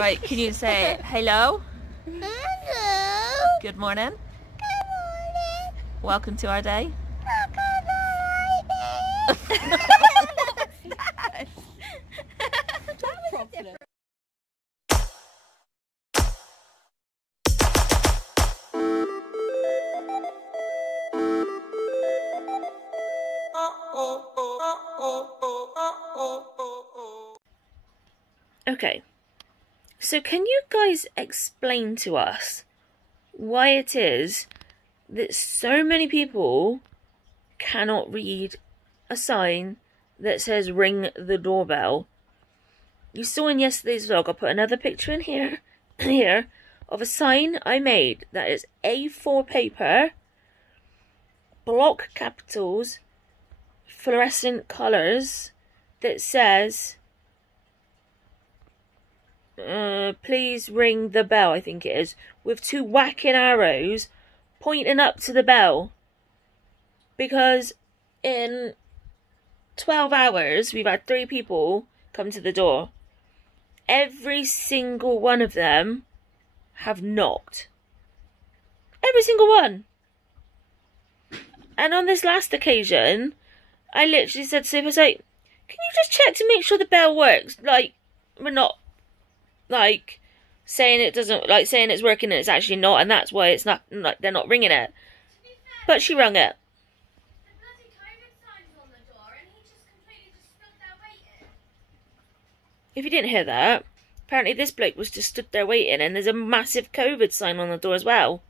Right, can you say hello? Hello. Good morning. Good morning. Welcome to our day. Okay, so can you guys explain to us why it is that so many people cannot read a sign that says ring the doorbell? You saw in yesterday's vlog, I'll put another picture in here, of a sign I made that is A4 paper, block capitals, fluorescent colours, that says please ring the bell, I think it is, with two whacking arrows pointing up to the bell. Because in 12 hours, we've had 3 people come to the door. Every single one of them have knocked. Every single one. And on this last occasion, I literally said to Sophie, I was like, can you just check to make sure the bell works? Like, we're not like saying it doesn't, like saying it's working and it's actually not, and that's why it's not, like they're not ringing it. But she rung it. The bloody COVID sign's on the door and he just completely stood there waiting. If you didn't hear that, apparently this bloke was just stood there waiting, and there's a massive COVID sign on the door as well.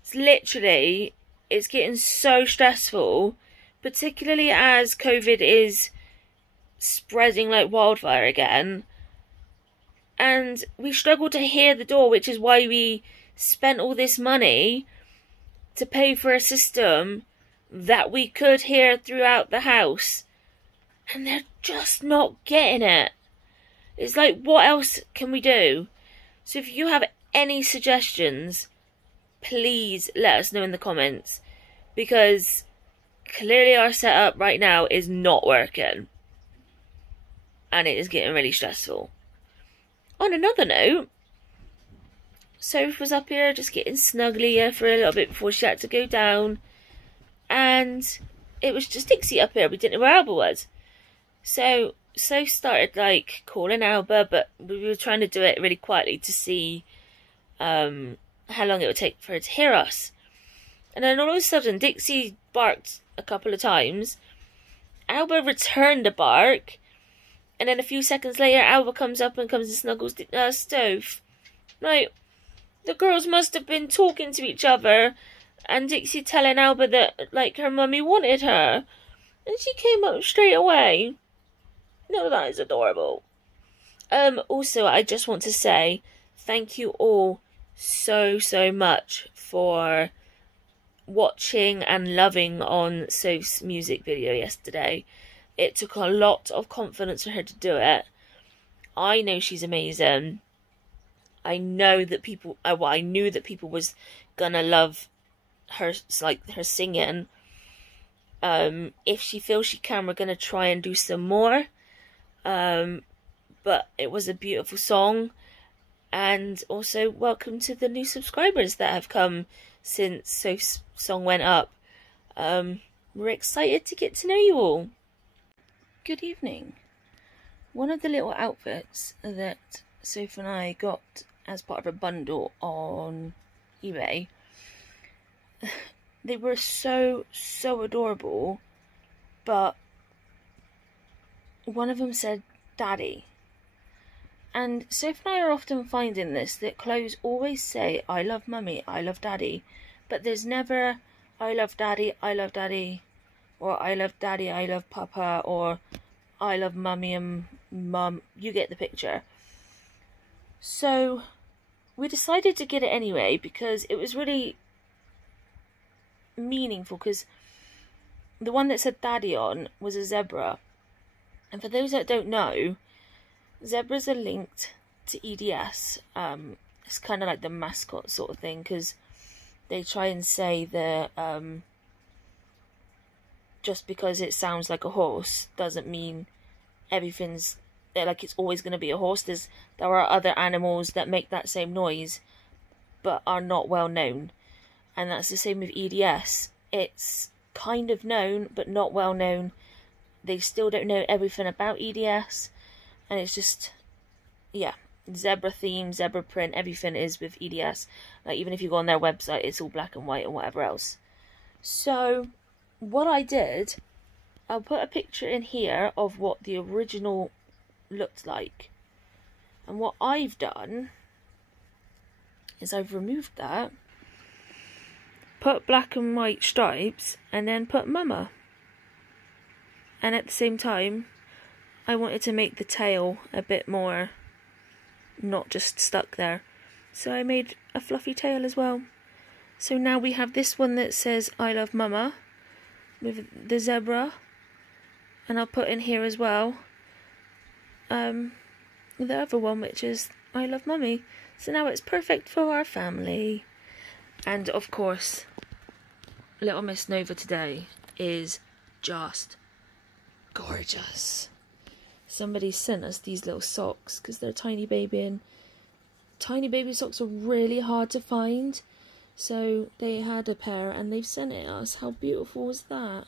It's literally, it's getting so stressful, particularly as COVID is spreading like wildfire again. And we struggle to hear the door, which is why we spent all this money to pay for a system that we could hear throughout the house. And they're just not getting it. It's like, what else can we do? So if you have any suggestions, please let us know in the comments. Because clearly our setup right now is not working. And it is getting really stressful. On another note, Soph was up here just getting snugglier for a little bit before she had to go down. And it was just Dixie up here. We didn't know where Alba was. So Soph started like calling Alba, but we were trying to do it really quietly to see how long it would take for her to hear us. And then all of a sudden, Dixie barked a couple of times. Alba returned a bark. And then a few seconds later, Alba comes up and comes and snuggles Soph. Like, the girls must have been talking to each other, and Dixie telling Alba that, like, her mummy wanted her. And she came up straight away. No, that is adorable. Also, I just want to say thank you all so much for watching and loving on Soph's music video yesterday. It took a lot of confidence for her to do it. I know she's amazing. I know that people, I knew that people was gonna love her, like her singing. If she feels she can, we're gonna try and do some more. But it was a beautiful song. And also, welcome to the new subscribers that have come since Soph's song went up. We're excited to get to know you all. Good evening. One of the little outfits that Soph and I got as part of a bundle on eBay, they were so adorable, but one of them said Daddy. And Soph and I are often finding this, that clothes always say I love Mummy, I love Daddy, but there's never I love Daddy, or I love Daddy, I love Papa, or I love Mummy and Mum. You get the picture. So we decided to get it anyway because it was really meaningful, because the one that said Daddy on was a zebra. And for those that don't know, zebras are linked to EDS. It's kind of like the mascot sort of thing, because they try and say that just because it sounds like a horse doesn't mean everything's like it's always going to be a horse. There are other animals that make that same noise, but are not well known. And that's the same with EDS. It's kind of known, but not well known. They still don't know everything about EDS. And it's just, yeah, zebra theme, zebra print, everything is with EDS. Like, even if you go on their website, it's all black and white and whatever else. So, what I did, I'll put a picture in here of what the original looked like. And what I've done is I've removed that, put black and white stripes, and then put Mama. And at the same time, I wanted to make the tail a bit more not just stuck there. So I made a fluffy tail as well. So now we have this one that says I love Mama with the zebra. And I'll put in here as well the other one, which is I love Mummy. So now it's perfect for our family. And of course, little Miss Nova today is just gorgeous. Somebody sent us these little socks because they're tiny baby, and tiny baby socks are really hard to find. So they had a pair and they've sent it us. How beautiful was that?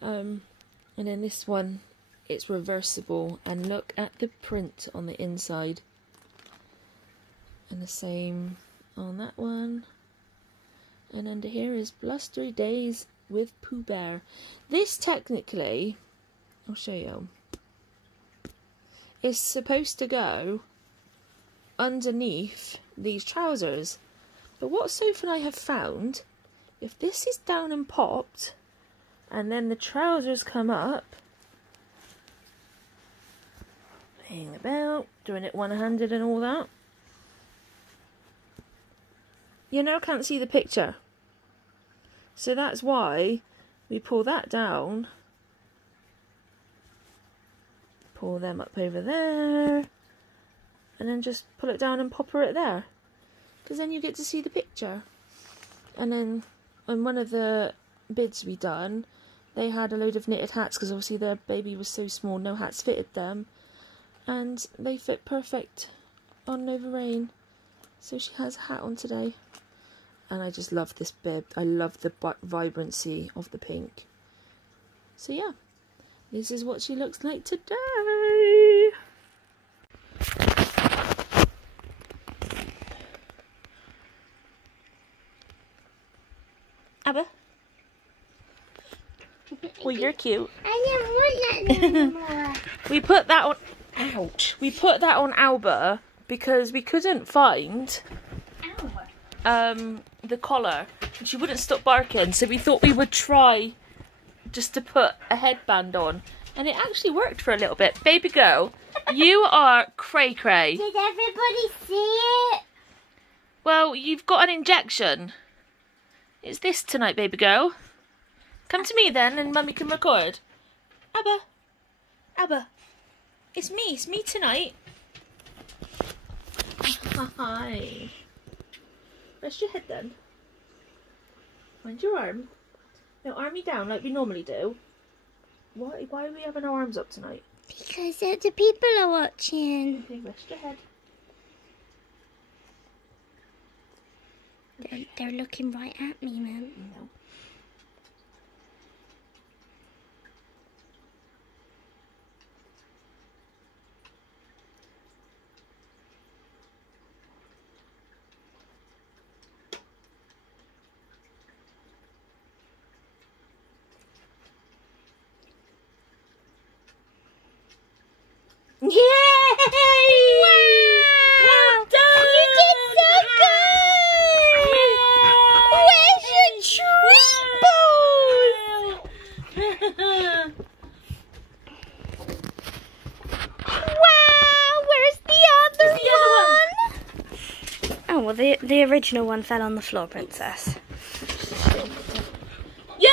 And then this one, it's reversible, and look at the print on the inside. And the same on that one. And under here is Blustery Days with Pooh Bear. This technically, I'll show you, is supposed to go underneath these trousers. But what Soph and I have found, if this is down and popped, and then the trousers come up, playing about, doing it one-handed and all that, you now can't see the picture. So that's why we pull that down, pull them up over there, and then just pull it down and pop it there. Because then you get to see the picture. And then on one of the bids we done, they had a load of knitted hats because obviously their baby was so small, no hats fitted them. And they fit perfect on Nova Rain. So she has a hat on today. And I just love this bib. I love the vibrancy of the pink. So yeah, this is what she looks like today. Abba? Well, you're cute. I don't want that anymore. We put that on... Ouch. We put that on Alba because we couldn't find the collar. And she wouldn't stop barking, so we thought we would try just to put a headband on. And it actually worked for a little bit. Baby girl, you are cray-cray. Did everybody see it? Well, you've got an injection. It's this tonight, baby girl. Come to me then, and Mummy can record. Abba. Abba. It's me tonight. Hi. Rest your head then. Find your arm. Now arm me down like we normally do. Why are we having our arms up tonight? Because the people are watching. Okay, rest your head. They're looking right at me, Mum. No. Yay! Wow! Well done! You did so good! Where's your treat balls? Wow! Where's the other one? Oh, well, the original one fell on the floor, Princess. Yay!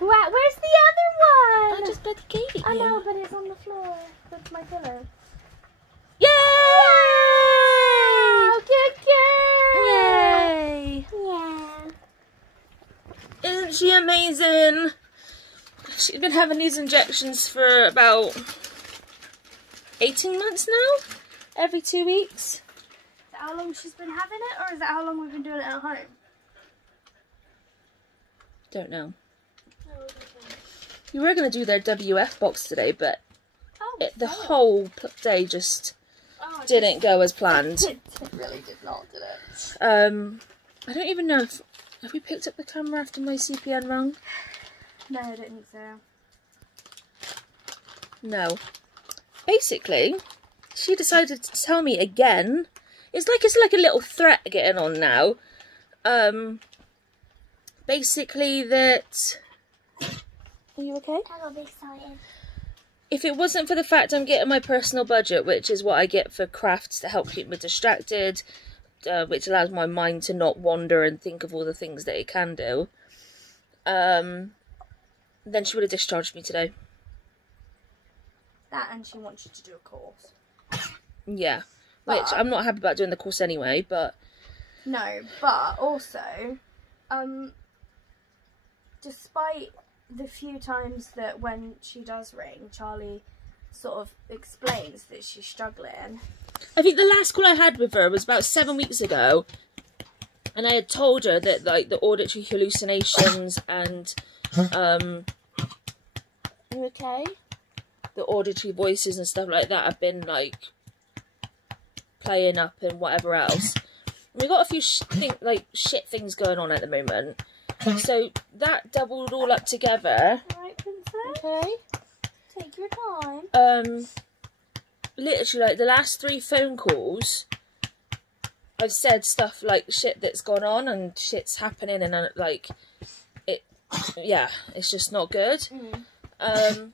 Wow, where's the other one? I just bloody gave it you. I know, but it's on the floor. That's my pillow. Yay! Wow, good girl! Yay! Yeah. Isn't she amazing? She's been having these injections for about 18 months now, every 2 weeks. Is that how long she's been having it, or is that how long we've been doing it at home? Don't know. We were going to do their WF box today, but the whole day just didn't go as planned. It really did not, did it? I don't even know if... Have we picked up the camera after my CPN rung? No, I don't think so. No. Basically, she decided to tell me again. It's like a little threat getting on now. Basically that... Are you okay? I got excited. If it wasn't for the fact I'm getting my personal budget, which is what I get for crafts to help keep me distracted, which allows my mind to not wander and think of all the things that it can do, then she would have discharged me today. That, and she wants you to do a course. Yeah. Which I'm not happy about doing the course anyway, but... No, but also, despite the few times that when she does ring, Charlie sort of explains that she's struggling. I think the last call I had with her was about 7 weeks ago, and I had told her that like the auditory hallucinations and you okay? The auditory voices and stuff like that have been like playing up and whatever else. We got a few shit things going on at the moment. So that doubled all up together. Alright, princess. Okay. Take your time. Literally, like the last 3 phone calls, I've said stuff like shit that's gone on and shit's happening, and like it, yeah, it's just not good. And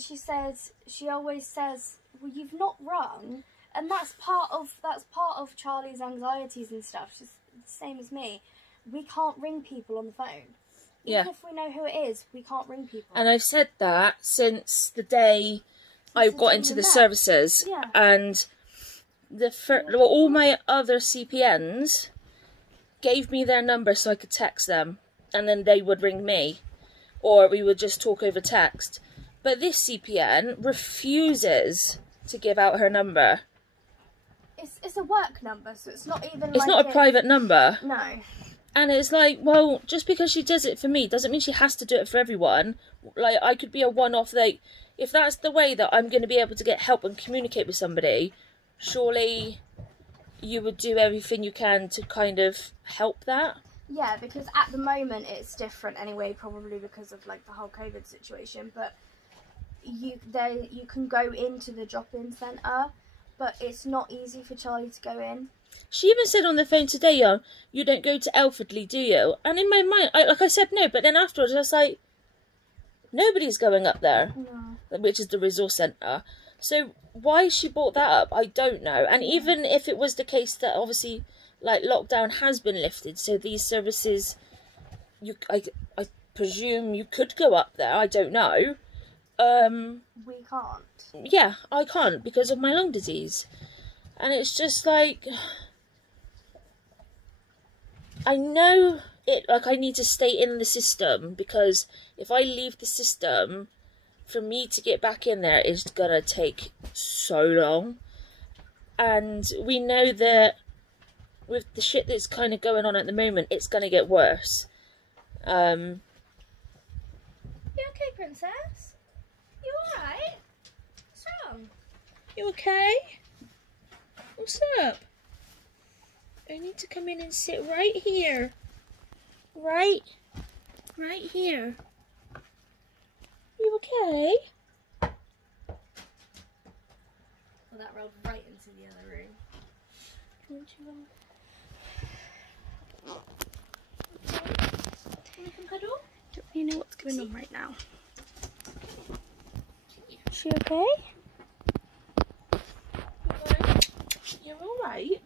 she always says, "Well, you've not rung," and that's part of Charlie's anxieties and stuff. She's the same as me. We can't ring people on the phone. Even if we know who it is, we can't ring people. And I've said that since the day I got into the services. Yeah. And all my other CPNs gave me their number so I could text them. And then they would ring me. Or we would just talk over text. But this CPN refuses to give out her number. It's a work number, so it's not even It's not a private number. No. And it's like, well, just because she does it for me doesn't mean she has to do it for everyone. Like, I could be a one-off, like, if that's the way that I'm going to be able to get help and communicate with somebody, surely you would do everything you can to kind of help that. Yeah, because at the moment it's different anyway, probably because of, like, the whole COVID situation, but you can go into the drop-in centre, but it's not easy for Charlie to go in. She even said on the phone today, you don't go to Elfordley, do you? And in my mind, I said no, but then afterwards I was like, nobody's going up there, which is the resource centre. So why she brought that up, I don't know. And even if it was the case that obviously, like, lockdown has been lifted, so these services, I presume you could go up there, I don't know. We can't. Yeah, I can't because of my lung disease. And it's just like, I know it, like, I need to stay in the system, because if I leave the system, for me to get back in there is gonna take so long. And we know that with the shit that's kind of going on at the moment, it's gonna get worse. You okay, princess? You alright? What's wrong? You okay? What's up? I need to come in and sit right here. Right here. You okay? Well, that rolled right into the other room. Want to cuddle? Don't really know what's going on right now. Is she okay? You're alright?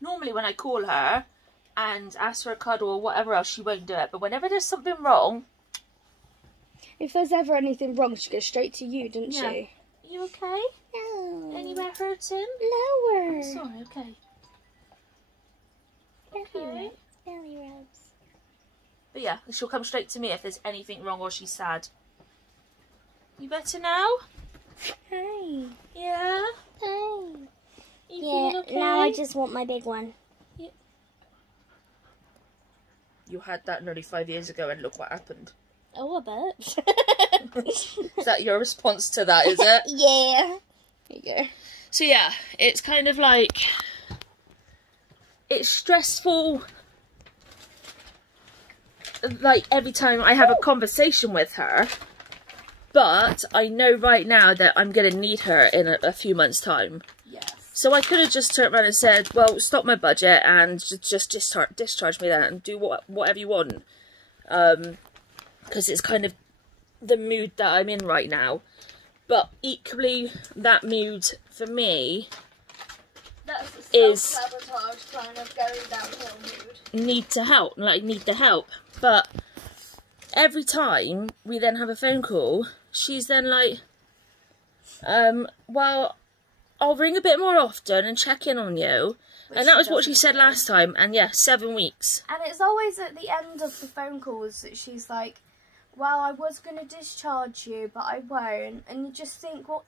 Normally when I call her and ask for a cuddle or whatever else, she won't do it. But whenever there's something wrong... If there's ever anything wrong, she goes straight to you, doesn't she? You okay? No. Anywhere hurting? Lower. Sorry, okay. Okay. Belly rubs. But yeah, she'll come straight to me if there's anything wrong or she's sad. You better now? Hi. Yeah? Hi. You feeling okay? Now I just want my big one. Yeah. You had that nearly 5 years ago and look what happened. Oh, a bit. Is that your response to that, is it? Yeah. There you go. So yeah, it's kind of like, it's stressful, like every time I have a conversation with her, but I know right now that I'm going to need her in a few months' time. Yes. So I could have just turned around and said, well, stop my budget and just discharge me then and do whatever you want. Because it's kind of the mood that I'm in right now. But equally, that mood for me is self-sabotage, kind of going downhill mood. Need the help. But every time we then have a phone call, she's then like, well, I'll ring a bit more often and check in on you. And that was what she said last time. And yeah, 7 weeks. And it's always at the end of the phone calls that she's like, well, I was going to discharge you, but I won't. And you just think, well,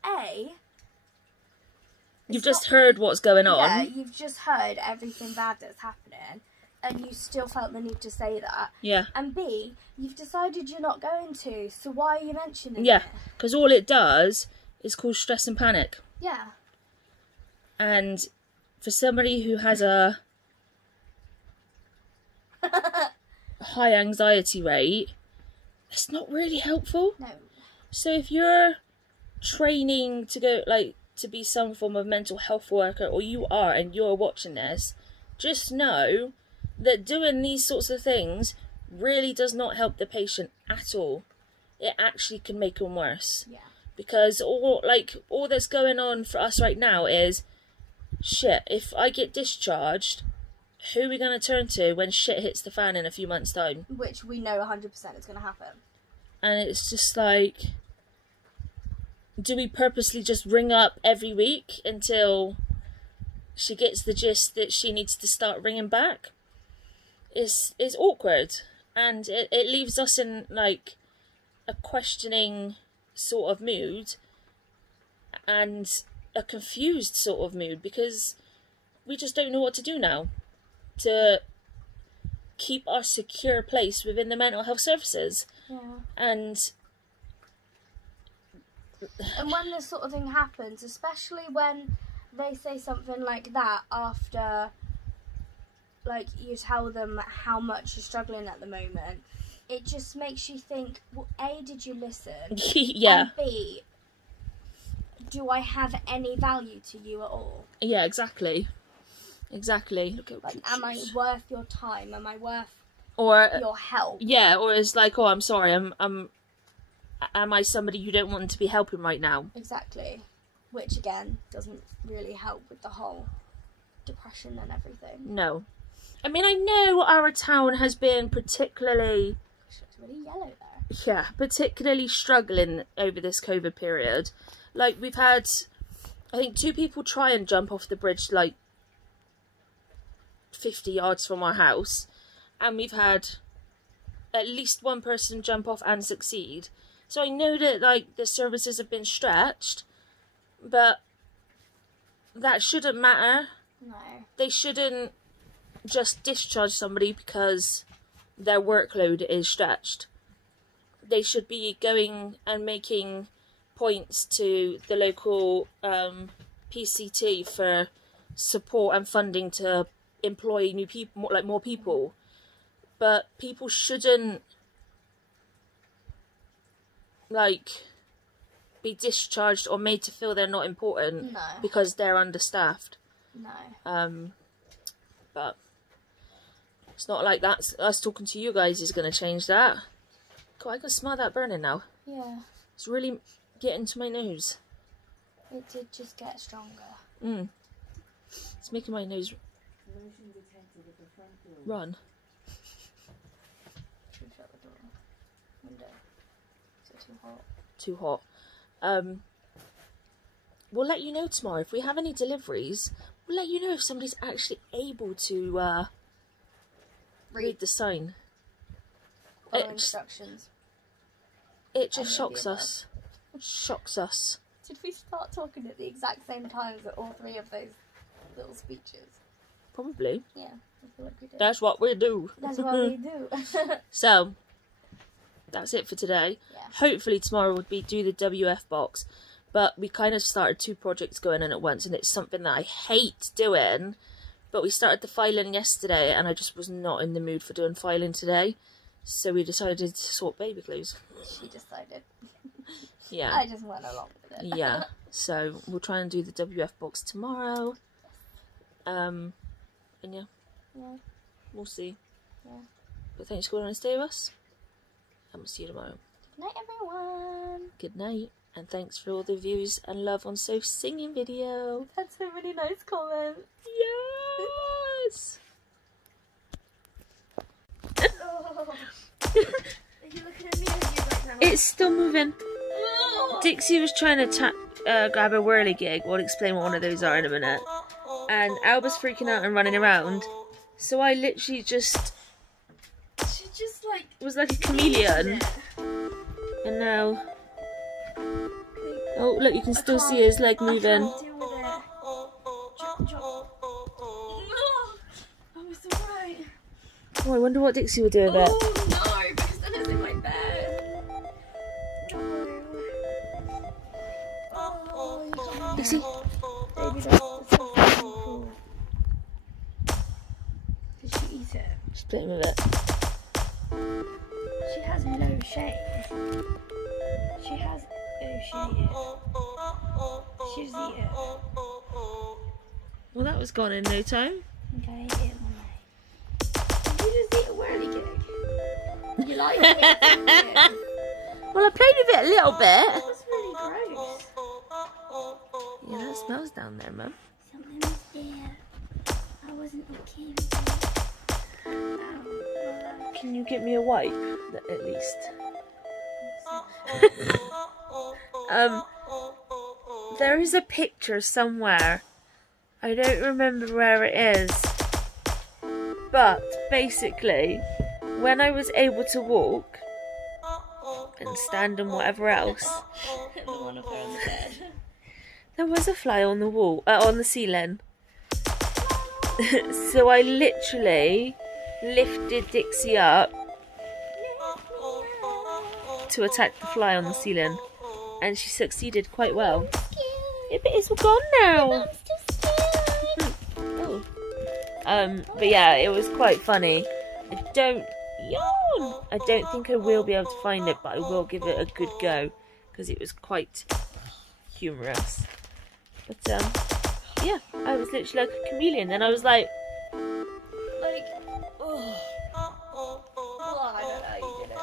you've just heard what's going on. Yeah, you've just heard everything bad that's happening, and you still felt the need to say that. Yeah. And B, you've decided you're not going to, so why are you mentioning it? Yeah, because all it does is cause stress and panic. Yeah. And for somebody who has a high anxiety rate, it's not really helpful. No. So if you're training to go, like, to be some form of mental health worker, or you are and you're watching this, just know that doing these sorts of things really does not help the patient at all. It actually can make them worse. Yeah. Because all that's going on for us right now is, shit, if I get discharged, who are we going to turn to when shit hits the fan in a few months' time? Which we know 100% is going to happen. And it's just like, do we purposely just ring up every week until she gets the gist that she needs to start ringing back? It's awkward. And it leaves us in, like, a questioning sort of mood and a confused sort of mood, because we just don't know what to do now to keep our secure place within the mental health services. Yeah. And when this sort of thing happens, especially when they say something like that after, like, you tell them how much you're struggling at the moment, it just makes you think, well, A, did you listen? Yeah. And B, do I have any value to you at all? Yeah, exactly. Look at, like, am I worth your time? Am I worth your help? Yeah, or it's like, oh, I'm sorry, am I somebody you don't want to be helping right now? Exactly. Which, again, doesn't really help with the whole depression and everything. No. I mean, I know our town has been particularly... It's really yellow there. Yeah, particularly struggling over this COVID period. Like, we've had, I think, 2 people try and jump off the bridge, like, 50 yards from our house. And we've had at least 1 person jump off and succeed. So I know that, like, the services have been stretched, but that shouldn't matter. No. They shouldn't just discharge somebody because their workload is stretched. They should be going and making points to the local PCT for support and funding to employ new people, like more people. But people shouldn't, like, be discharged or made to feel they're not important because they're understaffed. No. But it's not like that's us talking to you guys is going to change that. God, I can smell that burning now. Yeah. It's really getting to my nose. It did just get stronger. It's making my nose run. Should we shut the door? Window. Is it too hot? Too hot. We'll let you know tomorrow if we have any deliveries. We'll let you know if somebody's actually able to read the sign. follow instructions. It just shocks us. Shocks us. Did we start talking at the exact same times at all three of those little speeches? Probably. Yeah, I feel like we did. That's what we do. That's what we do. So, that's it for today. Yeah. Hopefully tomorrow would be do the WF box. But we kind of started 2 projects going in at once, and it's something that I hate doing. But we started the filing yesterday, and I just was not in the mood for doing filing today. So we decided to sort baby clothes. She decided. Yeah. I just went along with it. Yeah. So we'll try and do the WF box tomorrow. And yeah. Yeah. We'll see. Yeah. But thanks for going on and stay with us. And we'll see you tomorrow. Good night, everyone. Good night. And thanks for all the views and love on Soph's singing video. We've had so many nice comments. Yes! Oh. Are you looking at me right now? It's still moving. Dixie was trying to grab a whirligig. We'll explain what one of those are in a minute. And Alba's freaking out and running around. So I literally just... She just like... was like a chameleon. And now... oh, look, you can still see his leg moving. I can't deal with it. Drop. Oh, it's alright. Oh, I wonder what Dixie will do with it. Oh no, because then it's in my bed. No. Oh, you can't. Dixie? Baby, that's so cool. Did she eat it? Just playing with it. She has no shame. She has... oh, she ate it. She just eat it. Well, that was gone in no time. Okay, eat it, Mummy. Did you just eat a whirligig? You like it? Well, I played with it a little bit. That's really gross. Yeah, that smells down there, Mum. Something was there. I wasn't okay with it. Ow. Can you get me a wipe, at least? There is a picture somewhere. I don't remember where it is. But, basically, when I was able to walk and stand and whatever else, The one of her on the bed. there was a fly on the wall, on the ceiling. So I literally lifted Dixie up to attack the fly on the ceiling, and she succeeded quite well. Yeah, but it's gone now. But yeah, it was quite funny. I don't think I will be able to find it, but I will give it a good go because it was quite humorous. But yeah, I was literally like a chameleon. Then I was like, oh. Well, I don't know how you did it.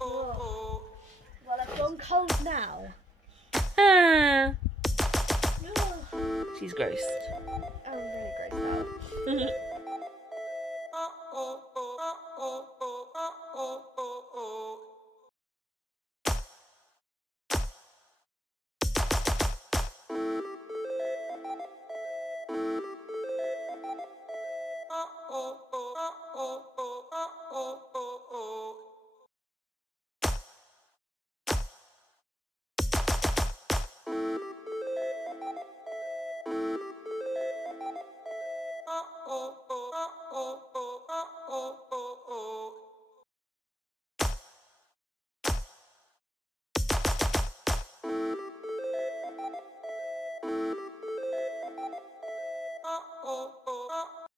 Oh. Well, I've gone cold now. ah. Oh. She's grossed. I'm really grossed out. Oh.